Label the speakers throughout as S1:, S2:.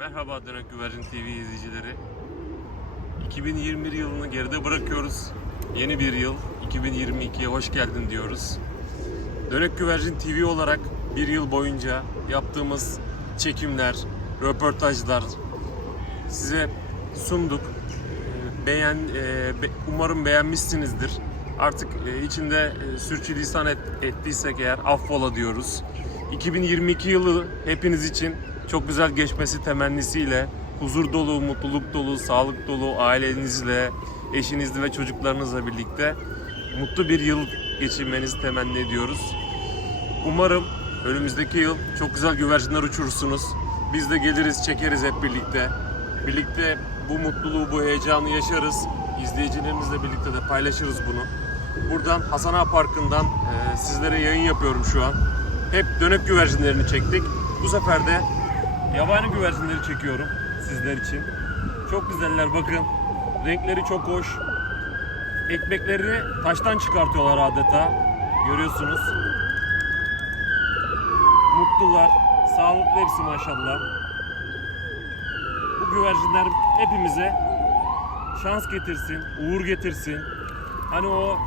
S1: Merhaba Dönek Güvercin TV izleyicileri. 2021 yılını geride bırakıyoruz. Yeni bir yıl 2022'ye hoş geldin diyoruz. Dönek Güvercin TV olarak bir yıl boyunca yaptığımız çekimler, röportajlar size sunduk. Ee, Beğen, e, umarım beğenmişsinizdir. Artık e, içinde e, sürçülisan et, ettiysek eğer affola diyoruz. 2022 yılı hepiniz için çok güzel geçmesi temennisiyle huzur dolu, mutluluk dolu, sağlık dolu ailenizle, eşinizle ve çocuklarınızla birlikte mutlu bir yıl geçirmenizi temenni ediyoruz. Umarım önümüzdeki yıl çok güzel güvercinler uçurursunuz. Biz de geliriz, çekeriz hep birlikte. Birlikte bu mutluluğu, bu heyecanı yaşarız. İzleyicilerimizle birlikte de paylaşırız bunu. Buradan Hasan Ağa Parkı'ndan e, sizlere yayın yapıyorum şu an. Hep dönek güvercinlerini çektik. Bu sefer de yabani güvercinleri çekiyorum sizler için. Çok güzeller bakın. Renkleri çok hoş. Ekmeklerini taştan çıkartıyorlar adeta. Görüyorsunuz. Mutlular, sağlıklı hepsi maşallah. Bu güvercinler hepimize şans getirsin, uğur getirsin. Hani o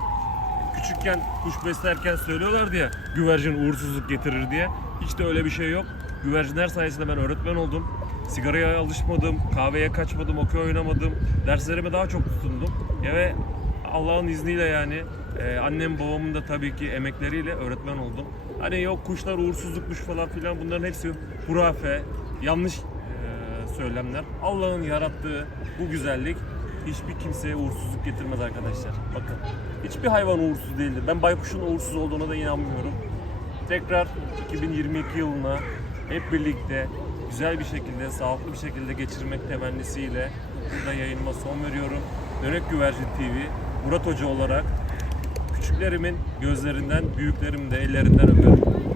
S1: küçükken kuş beslerken söylüyorlardı ya güvercin uğursuzluk getirir diye. Hiç de öyle bir şey yok. Güvercinler sayesinde ben öğretmen oldum. Sigaraya alışmadım, kahveye kaçmadım, okey oynamadım. Derslerime daha çok tutundum. Ya ve Allah'ın izniyle yani e, annem babamın da tabii ki emekleriyle öğretmen oldum. Hani yok kuşlar uğursuzlukmuş falan filan bunların hepsi hurafe, yanlış e, söylemler. Allah'ın yarattığı bu güzellik hiçbir kimseye uğursuzluk getirmez arkadaşlar. Bakın hiçbir hayvan uğursuz değildir. Ben baykuşun uğursuz olduğuna da inanmıyorum. Tekrar 2022 yılına hep birlikte güzel bir şekilde, sağlıklı bir şekilde geçirmek temennisiyle burada yayınıma son veriyorum. Dönek Güvercin TV, Murat Hoca olarak küçüklerimin gözlerinden, büyüklerimin de ellerinden öperim.